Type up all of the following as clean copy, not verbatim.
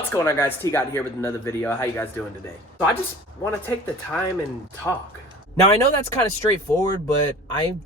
What's going on, guys? T-God here with another video. How you guys doing today? So I just want to take the time and talk. Now, I know that's kind of straightforward, but I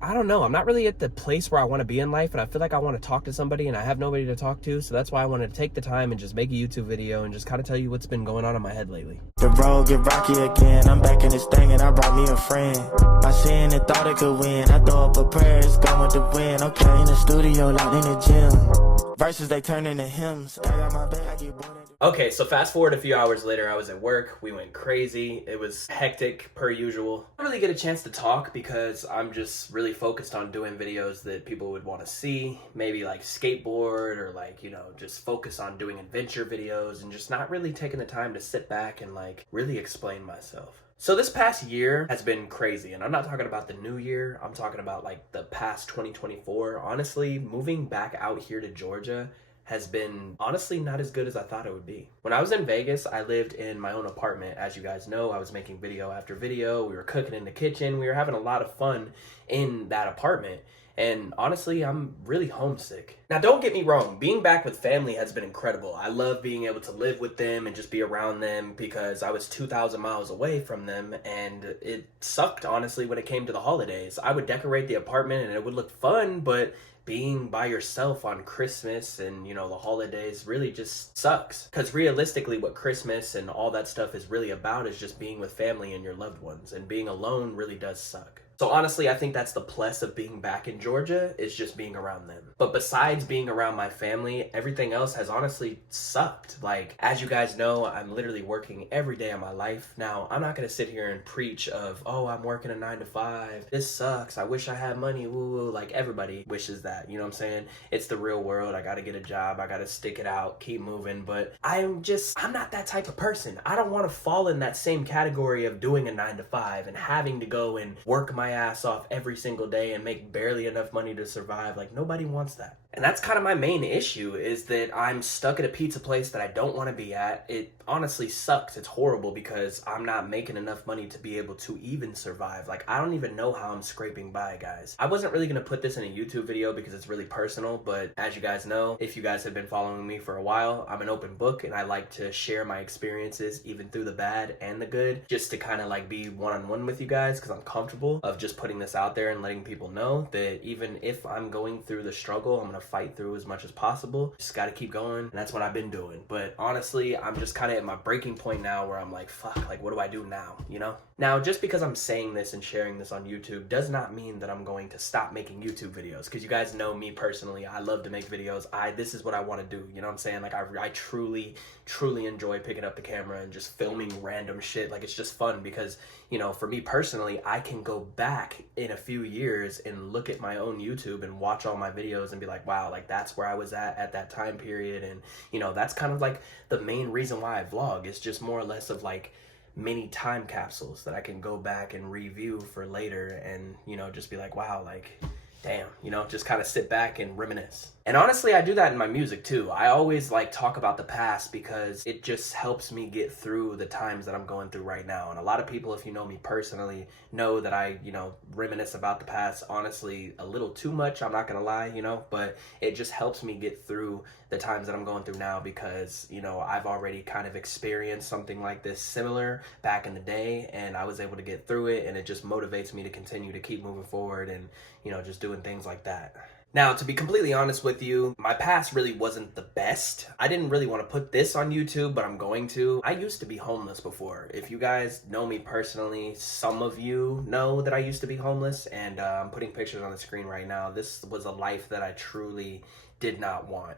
don't know. I'm not really at the place where I want to be in life, and I feel like I want to talk to somebody, and I have nobody to talk to, so that's why I wanted to take the time and just make a YouTube video and just kind of tell you what's been going on in my head lately. The road get rocky again. I'm back in this thing, and I brought me a friend. I seen and thought it could win. I throw up a prayer, it's going to win. Okay, in the studio, locked in the gym. Verses, they turn into hymns. I got my bag, I get bored. Okay, so fast forward a few hours later, I was at work. We went crazy. It was hectic per usual. I don't really get a chance to talk because I'm just really focused on doing videos that people would want to see. Maybe like skateboard or like, just focus on doing adventure videos and just not really taking the time to sit back and like really explain myself. So this past year has been crazy, and I'm not talking about the new year. I'm talking about like the past 2024. Honestly, moving back out here to Georgia has been honestly not as good as I thought it would be. When I was in Vegas, I lived in my own apartment. As you guys know, I was making video after video. We were cooking in the kitchen. We were having a lot of fun in that apartment. And honestly, I'm really homesick. Now, don't get me wrong. Being back with family has been incredible. I love being able to live with them and just be around them because I was 2,000 miles away from them, and it sucked, honestly, when it came to the holidays. I would decorate the apartment and it would look fun, but being by yourself on Christmas and, the holidays really just sucks. Because realistically, what Christmas and all that stuff is really about is just being with family and your loved ones. And being alone really does suck. So honestly, I think that's the plus of being back in Georgia, is just being around them. But besides being around my family, everything else has honestly sucked. Like, as you guys know, I'm literally working every day of my life. Now, I'm not gonna sit here and preach of, oh, I'm working a 9 to 5. This sucks. I wish I had money. Woo woo. Like, everybody wishes that. You know what I'm saying? It's the real world. I gotta get a job. I gotta stick it out, keep moving. But I'm not that type of person. I don't want to fall in that same category of doing a 9 to 5 and having to go and work my ass off every single day and make barely enough money to survive. Like, nobody wants that. And that's kind of my main issue, is that I'm stuck at a pizza place that I don't want to be at. It honestly sucks. It's horrible because I'm not making enough money to be able to even survive. Like, I don't even know how I'm scraping by, guys. I wasn't really going to put this in a YouTube video because it's really personal, but as you guys know, if you guys have been following me for a while, I'm an open book and I like to share my experiences, even through the bad and the good, just to kind of like be one-on-one with you guys, because I'm comfortable of just putting this out there and letting people know that even if I'm going through the struggle, I'm going to fight through as much as possible. Just got to keep going, and that's what I've been doing. But honestly, I'm just kind of at my breaking point now where I'm like, fuck, like, what do I do now, Now, just because I'm saying this and sharing this on YouTube does not mean that I'm going to stop making YouTube videos, because you guys know me personally. I love to make videos. This is what I want to do, you know what I'm saying? Like, I truly enjoy picking up the camera and just filming random shit. Like, it's just fun because, for me personally, I can go back in a few years and look at my own YouTube and watch all my videos and be like, wow, like, that's where I was at that time period. And, that's kind of like the main reason why I vlog. It's just more or less of like mini time capsules that I can go back and review for later and, just be like, wow, like, damn, just kind of sit back and reminisce. And honestly, I do that in my music too. I always like talk about the past because it just helps me get through the times that I'm going through right now. And a lot of people, if you know me personally, know that I, reminisce about the past, honestly, a little too much. I'm not gonna lie, but it just helps me get through the times that I'm going through now because, I've already kind of experienced something like this similar back in the day, and I was able to get through it, and it just motivates me to continue to keep moving forward and, just doing things like that. Now, to be completely honest with you, my past really wasn't the best. I didn't really want to put this on YouTube, but I'm going to. I used to be homeless before. If you guys know me personally, some of you know that I used to be homeless, and I'm putting pictures on the screen right now. This was a life that I truly did not want,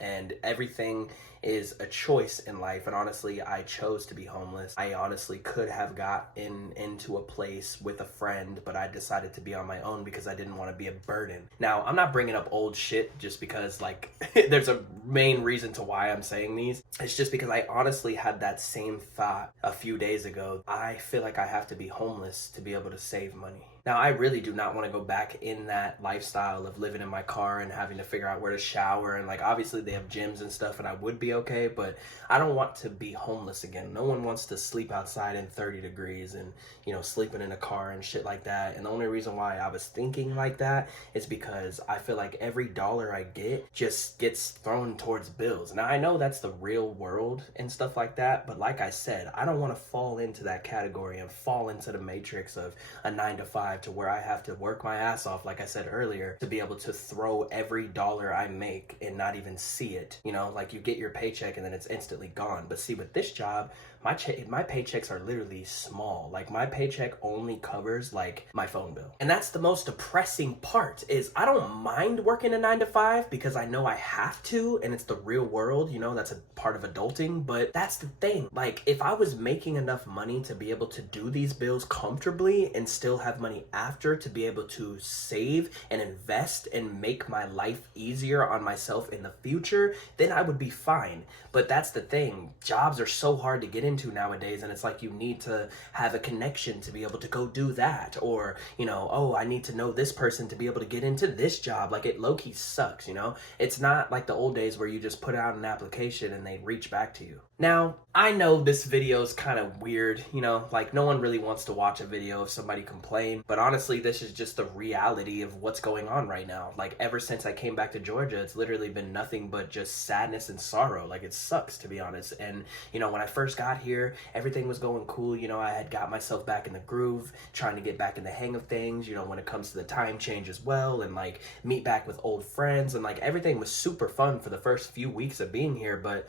and everything is a choice in life. And honestly, I chose to be homeless. I honestly could have gotten into a place with a friend, but I decided to be on my own because I didn't want to be a burden. Now, I'm not bringing up old shit just because like there's a main reason to why I'm saying these. It's just because I honestly had that same thought a few days ago. I feel like I have to be homeless to be able to save money. Now, I really do not want to go back in that lifestyle of living in my car and having to figure out where to shower. And like, obviously they have gyms and stuff and I would be okay, but I don't want to be homeless again. No one wants to sleep outside in 30 degrees and, you know, sleeping in a car and shit like that. And the only reason why I was thinking like that is because I feel like every dollar I get just gets thrown towards bills. Now, I know that's the real world and stuff like that, but like I said, I don't want to fall into that category and fall into the matrix of a 9 to 5 to where I have to work my ass off, like I said earlier, to be able to throw every dollar I make and not even see it. You know, like you get your paycheck and then it's instantly gone. But see, with this job, my paychecks are literally small. Like my paycheck only covers like my phone bill. And that's the most depressing part is I don't mind working a 9 to 5 because I know I have to and it's the real world, you know, that's a part of adulting. But that's the thing. Like if I was making enough money to be able to do these bills comfortably and still have money after to be able to save and invest and make my life easier on myself in the future, then I would be fine. But that's the thing. Jobs are so hard to get into nowadays, and it's like you need to have a connection to be able to go do that, or, you know, oh, I need to know this person to be able to get into this job. Like it low-key sucks, you know? It's not like the old days where you just put out an application and they reach back to you. Now, I know this video is kind of weird, you know, like no one really wants to watch a video of somebody complain, but honestly, this is just the reality of what's going on right now. Like ever since I came back to Georgia, it's literally been nothing but just sadness and sorrow. Like it sucks, to be honest. And, you know, when I first got here, everything was going cool. You know, I had got myself back in the groove, trying to get back in the hang of things, you know, when it comes to the time change as well, and like meet back with old friends, and like everything was super fun for the first few weeks of being here. But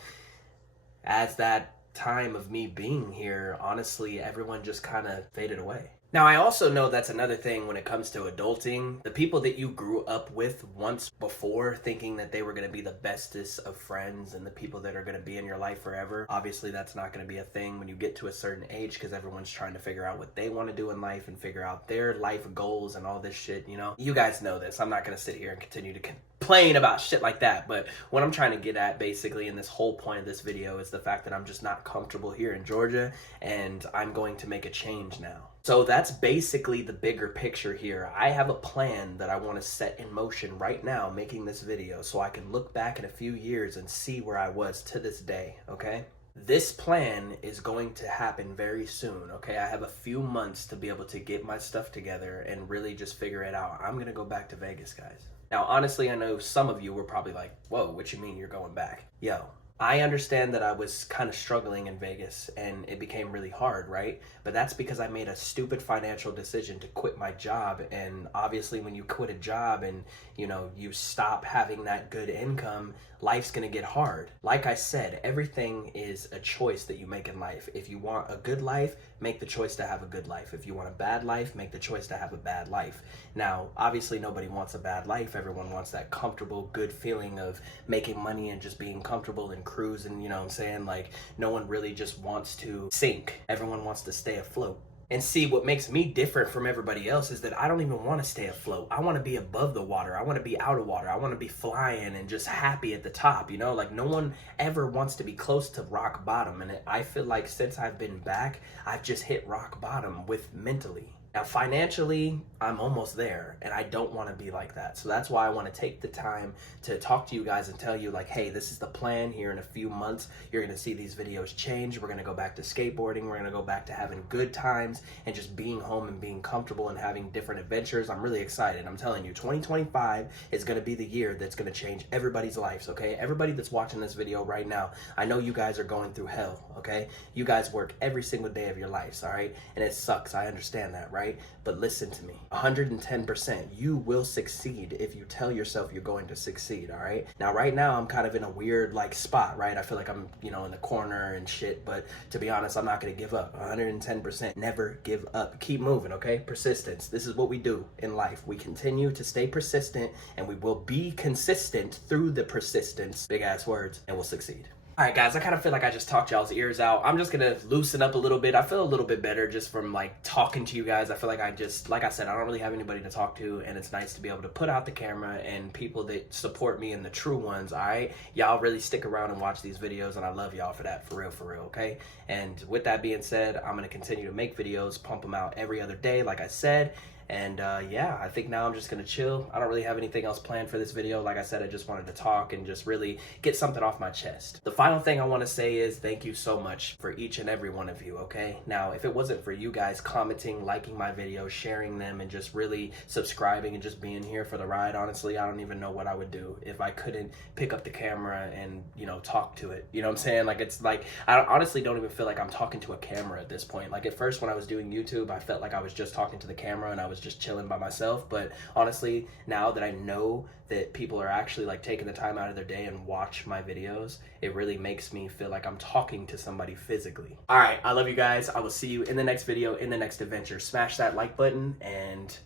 as that time of me being here, honestly, everyone just kind of faded away. Now, I also know that's another thing when it comes to adulting. The people that you grew up with once before, thinking that they were going to be the bestest of friends and the people that are going to be in your life forever, obviously that's not going to be a thing when you get to a certain age, because everyone's trying to figure out what they want to do in life and figure out their life goals and all this shit, you know? You guys know this. I'm not going to sit here and continue to complain about shit like that, but what I'm trying to get at basically in this whole point of this video is the fact that I'm just not comfortable here in Georgia, and I'm going to make a change now. So that's basically the bigger picture here. I have a plan that I want to set in motion right now making this video so I can look back in a few years and see where I was to this day, okay? This plan is going to happen very soon, okay? I have a few months to be able to get my stuff together and really just figure it out. I'm going to go back to Vegas, guys. Now, honestly, I know some of you were probably like, whoa, what you mean you're going back? Yo, I understand that I was kind of struggling in Vegas and it became really hard, right? But that's because I made a stupid financial decision to quit my job. And obviously when you quit a job and, you know, you stop having that good income, life's gonna get hard. Like I said, everything is a choice that you make in life. If you want a good life, make the choice to have a good life. If you want a bad life, make the choice to have a bad life. Now, obviously nobody wants a bad life. Everyone wants that comfortable, good feeling of making money and just being comfortable and cruising, you know what I'm saying? Like, no one really just wants to sink. Everyone wants to stay afloat. And see, what makes me different from everybody else is that I don't even want to stay afloat. I want to be above the water. I want to be out of water. I want to be flying and just happy at the top, you know? Like, no one ever wants to be close to rock bottom. And I feel like since I've been back, I've just hit rock bottom with mentally. Now, financially, I'm almost there, and I don't want to be like that. So that's why I want to take the time to talk to you guys and tell you, like, hey, this is the plan. Here in a few months, you're going to see these videos change. We're going to go back to skateboarding. We're going to go back to having good times and just being home and being comfortable and having different adventures. I'm really excited. I'm telling you, 2025 is going to be the year that's going to change everybody's lives, okay? Everybody that's watching this video right now, I know you guys are going through hell, okay? You guys work every single day of your lives, all right? And it sucks. I understand that, right? But listen to me, 110%, you will succeed if you tell yourself you're going to succeed, all right? Now, right now, I'm kind of in a weird, like, spot, right? I feel like I'm, you know, in the corner and shit, but to be honest, I'm not going to give up. 110%, never give up. Keep moving, okay? Persistence. This is what we do in life. We continue to stay persistent, and we will be consistent through the persistence, big ass words, and we'll succeed. All right, guys, I kind of feel like I just talked y'all's ears out. I'm just going to loosen up a little bit. I feel a little bit better just from, like, talking to you guys. I feel like I just, like I said, I don't really have anybody to talk to, and it's nice to be able to put out the camera and people that support me and the true ones, all right? Y'all really stick around and watch these videos, and I love y'all for that, for real, okay? And with that being said, I'm going to continue to make videos, pump them out every other day, like I said, And yeah, I think now I'm just gonna chill. I don't really have anything else planned for this video. Like I said, I just wanted to talk and just really get something off my chest. The final thing I want to say is thank you so much for each and every one of you, okay? Now, if it wasn't for you guys commenting, liking my videos, sharing them, and just really subscribing and just being here for the ride, honestly, I don't even know what I would do if I couldn't pick up the camera and, you know, talk to it. You know what I'm saying? Like, it's like, I honestly don't even feel like I'm talking to a camera at this point. Like, at first when I was doing YouTube, I felt like I was just talking to the camera and I was just chilling by myself. But honestly, now that I know that people are actually like taking the time out of their day and watch my videos, it really makes me feel like I'm talking to somebody physically. All right, I love you guys. I will see you in the next video, in the next adventure. Smash that like button and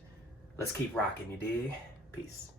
let's keep rocking, you dig? Peace.